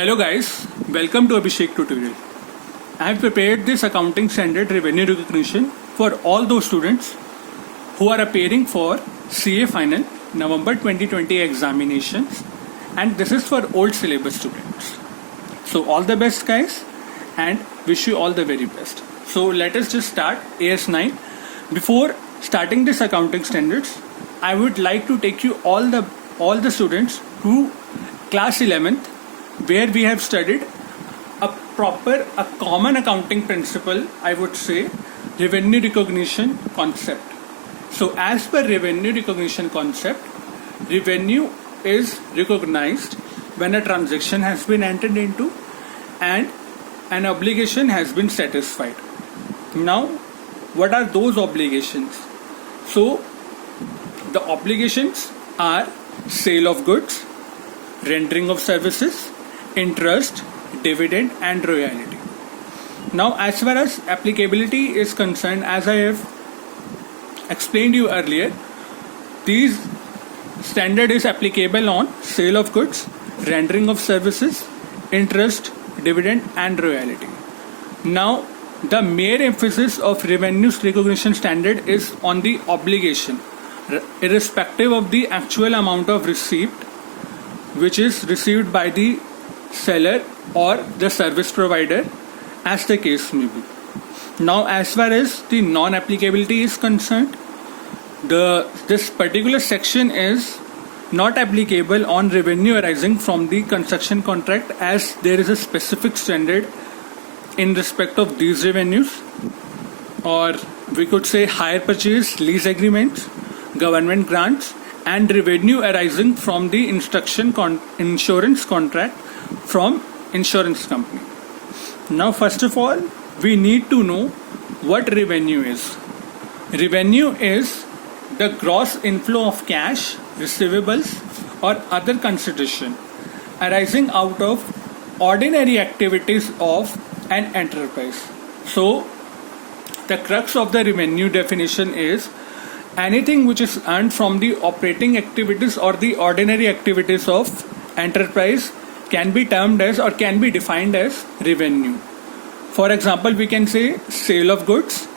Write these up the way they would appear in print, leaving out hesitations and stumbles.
Hello guys, welcome to Abhishek tutorial. I have prepared this accounting standard revenue recognition for all those students who are appearing for CA final November 2020 examinations, and this is for old syllabus students. So all the best guys and wish you all the very best. So let us just start AS9. Before starting this accounting standards, I would like to take you all the students to class 11th, where we have studied a common accounting principle, I would say, revenue recognition concept. So as per revenue recognition concept, revenue is recognized when a transaction has been entered into and an obligation has been satisfied. Now, what are those obligations? So the obligations are sale of goods, rendering of services, interest, dividend and royalty. Now as far as applicability is concerned, as I have explained you earlier, these standard is applicable on sale of goods, rendering of services, interest, dividend and royalty. Now the mere emphasis of revenue recognition standard is on the obligation, irrespective of the actual amount of receipt which is received by the seller or the service provider, as the case may be. Now as far as the non-applicability is concerned, this particular section is not applicable on revenue arising from the construction contract, as there is a specific standard in respect of these revenues, or we could say hire purchase, lease agreements, government grants and revenue arising from the insurance contract from insurance company. Now first of all, we need to know what revenue is. Revenue is the gross inflow of cash, receivables or other consideration arising out of ordinary activities of an enterprise. So the crux of the revenue definition is anything which is earned from the operating activities or the ordinary activities of enterprise can be termed as or can be defined as revenue. For example, we can say sale of goods,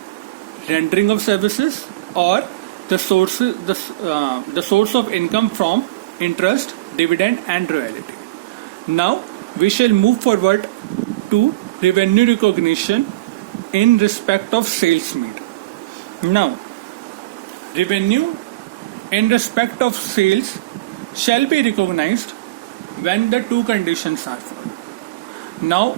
rendering of services, or the source of income from interest, dividend and royalty. Now we shall move forward to revenue recognition in respect of sales made. Now revenue in respect of sales shall be recognized when the two conditions are followed. Now,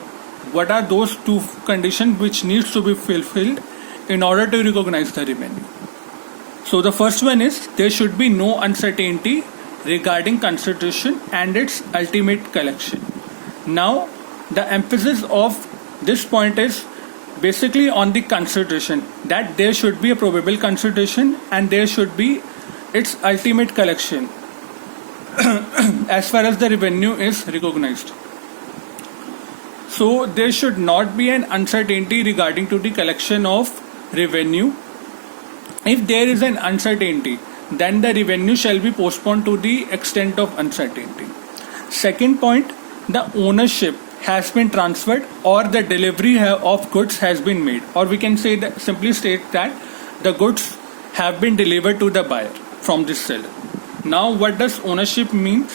what are those two conditions which needs to be fulfilled in order to recognize the revenue? So the first one is there should be no uncertainty regarding consideration and its ultimate collection. Now, the emphasis of this point is basically on the consideration, that there should be a probable consideration and there should be its ultimate collection as far as the revenue is recognized. So there should not be an uncertainty regarding to the collection of revenue. If there is an uncertainty, then the revenue shall be postponed to the extent of uncertainty. Second point, the ownership has been transferred or the delivery of goods has been made, or we can say that, simply state that the goods have been delivered to the buyer from this seller. Now what does ownership mean?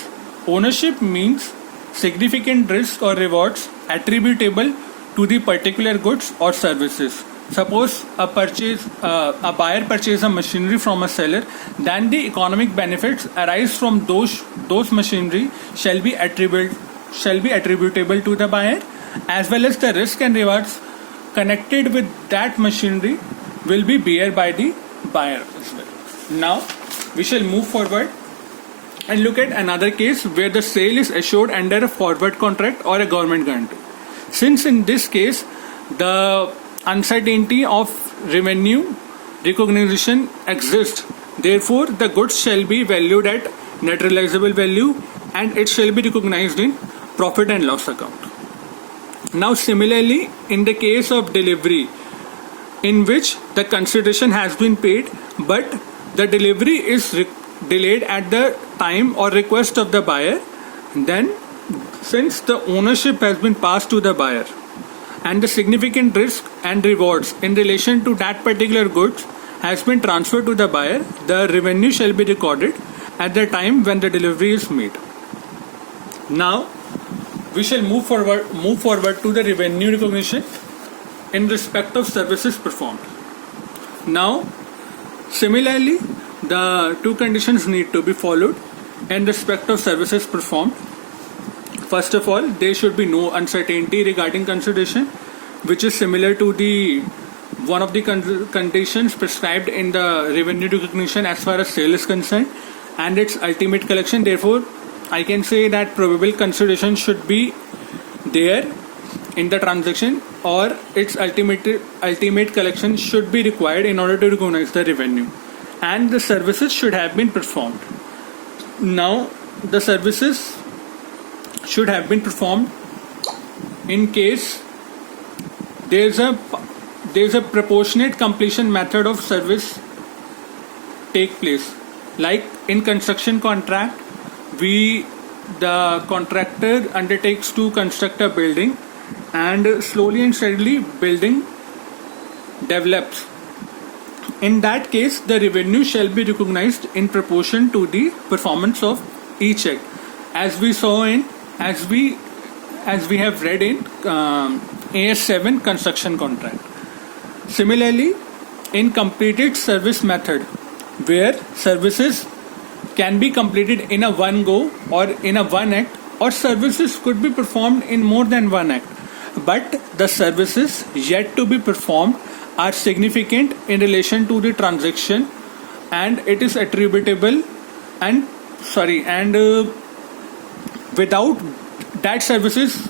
Ownership means significant risk or rewards attributable to the particular goods or services. Suppose a buyer purchases a machinery from a seller, then the economic benefits arise from those machinery shall be attributable to the buyer, as well as the risk and rewards connected with that machinery will be borne by the buyer as well. Now we shall move forward and look at another case where the sale is assured under a forward contract or a government guarantee. Since in this case the uncertainty of revenue recognition exists, therefore the goods shall be valued at net realizable value and it shall be recognized in profit and loss account. Now similarly, in the case of delivery, in which the consideration has been paid but the delivery is delayed at the time or request of the buyer, then since the ownership has been passed to the buyer and the significant risk and rewards in relation to that particular goods has been transferred to the buyer, the revenue shall be recorded at the time when the delivery is made. Now we shall move forward to the revenue recognition in respect of services performed. Now similarly, the two conditions need to be followed in respect of services performed. First of all, there should be no uncertainty regarding consideration, which is similar to the one of the conditions prescribed in the revenue recognition as far as sale is concerned and its ultimate collection. Therefore, I can say that probable consideration should be there in the transaction, or its ultimate collection should be required in order to recognize the revenue, and the services should have been performed. Now, the services should have been performed in case there's a proportionate completion method of service take place. Like in construction contract, the contractor undertakes to construct a building, and slowly and steadily building develops. In that case, the revenue shall be recognized in proportion to the performance of each act, as we have read in AS7 construction contract. Similarly, in completed service method, where services can be completed in a one go or in a one act, or services could be performed in more than one act, but the services yet to be performed are significant in relation to the transaction, and it is attributable and without that services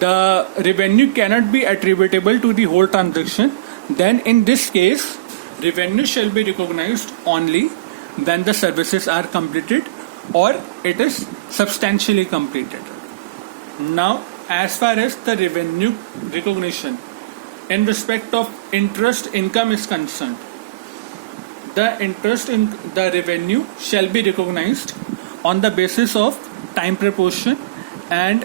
the revenue cannot be attributable to the whole transaction. Then in this case, revenue shall be recognized only when the services are completed or it is substantially completed. Now, as far as the revenue recognition in respect of interest income is concerned, the revenue shall be recognized on the basis of time proportion, and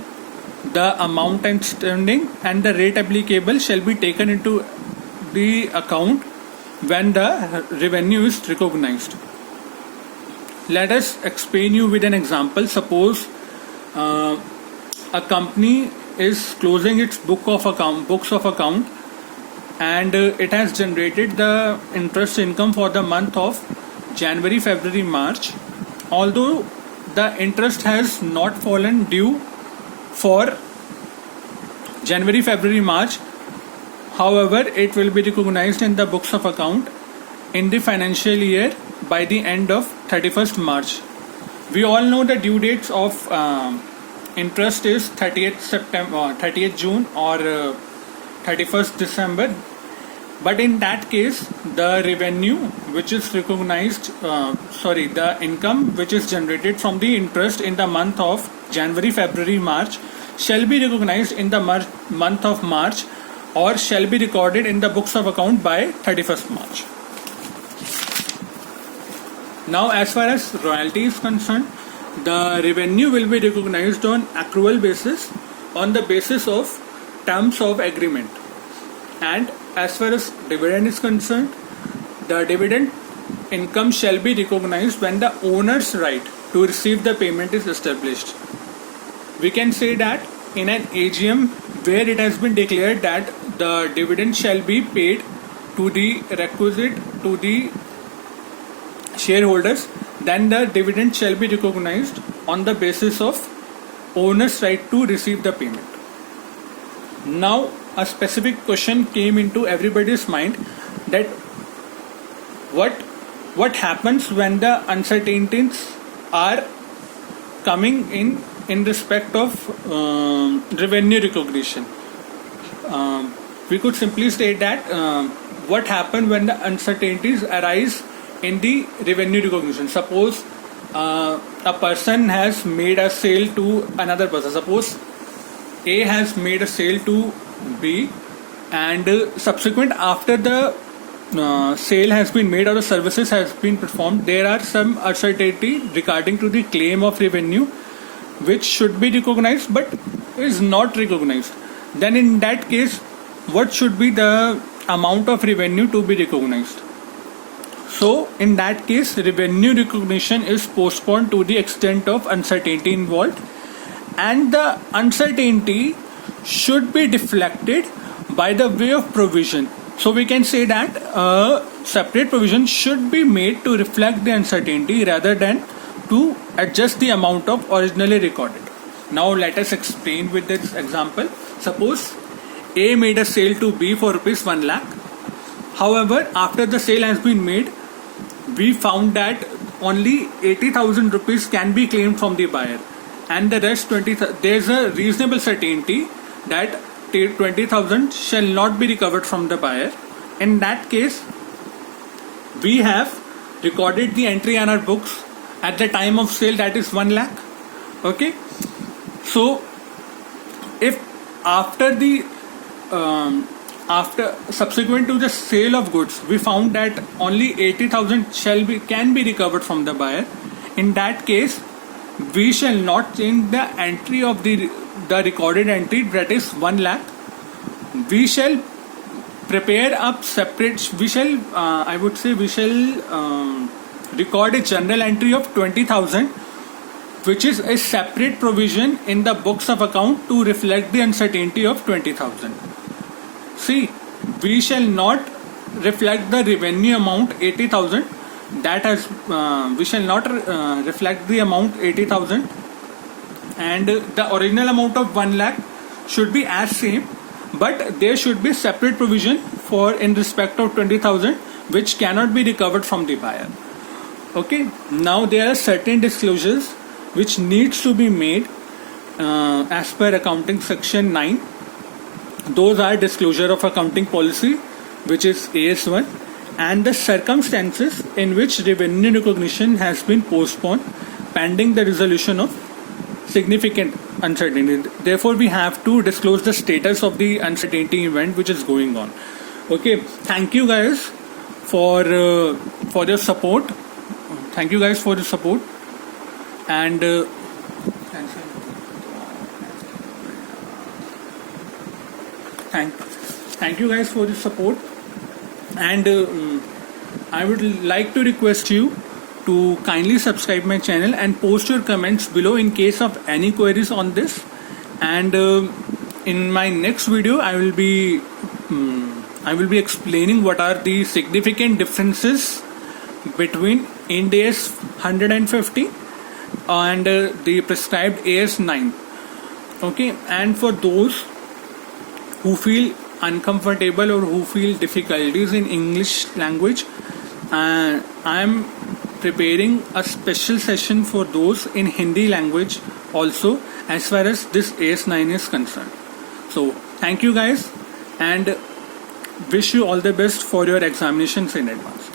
the amount outstanding and the rate applicable shall be taken into the account when the revenue is recognized. Let us explain you with an example. Suppose a company is closing its books of account, and it has generated the interest income for the month of January, February, March. Although the interest has not fallen due for January, February, March, however, it will be recognized in the books of account in the financial year by the end of 31st March. We all know the due dates of interest is 30th June or 31st December. But in that case, the revenue which is recognized, the income which is generated from the interest in the month of January, February, March shall be recognized in the month of March, or shall be recorded in the books of account by 31st March. Now, as far as royalty is concerned, the revenue will be recognized on accrual basis on the basis of terms of agreement. And as far as dividend is concerned, the dividend income shall be recognized when the owner's right to receive the payment is established. We can say that in an AGM where it has been declared that the dividend shall be paid to the shareholders, then the dividend shall be recognized on the basis of owner's right to receive the payment. Now, a specific question came into everybody's mind, that what happens when the uncertainties are coming in respect of revenue recognition. We could simply state that what happens when the uncertainties arise in the revenue recognition. Suppose a person has made a sale to another person. Suppose A has made a sale to B, and subsequent after the sale has been made or the services has been performed, there are some uncertainty regarding to the claim of revenue which should be recognized but is not recognized, then in that case, what should be the amount of revenue to be recognized? So in that case, revenue recognition is postponed to the extent of uncertainty involved, and the uncertainty should be deflected by the way of provision. So we can say that a separate provision should be made to reflect the uncertainty rather than to adjust the amount of originally recorded. Now let us explain with this example. Suppose A made a sale to B for rupees 1 lakh. However, after the sale has been made, we found that only 80,000 rupees can be claimed from the buyer, and the rest 20. There's a reasonable certainty that 20,000 shall not be recovered from the buyer. In that case, we have recorded the entry on our books at the time of sale, that is 1 lakh. Okay, so if after the after subsequent to the sale of goods, we found that only 80,000 can be recovered from the buyer, in that case, we shall not change the entry of the recorded entry, that is 1 lakh. We shall prepare up separate. We shall I would say we shall record a general entry of 20,000, which is a separate provision in the books of account to reflect the uncertainty of 20,000. See, we shall not reflect the revenue amount 80,000. That has we shall not reflect the amount 80,000, and the original amount of 1 lakh should be as same, but there should be separate provision for in respect of 20,000, which cannot be recovered from the buyer. Okay. Now there are certain disclosures which needs to be made as per accounting section 9. Those are disclosure of accounting policy, which is AS1, and the circumstances in which revenue recognition has been postponed pending the resolution of significant uncertainty. Therefore, we have to disclose the status of the uncertainty event which is going on. Okay, thank you guys for your support. Thank you guys for the support, and thank you guys for the support, and I would like to request you to kindly subscribe my channel and post your comments below in case of any queries on this. And in my next video, I will be explaining what are the significant differences between Ind AS 150 and the prescribed AS9. Okay, and for those who feel uncomfortable or who feel difficulties in English language, I am preparing a special session for those in Hindi language also, as far as this AS9 is concerned. So thank you guys, and wish you all the best for your examinations in advance.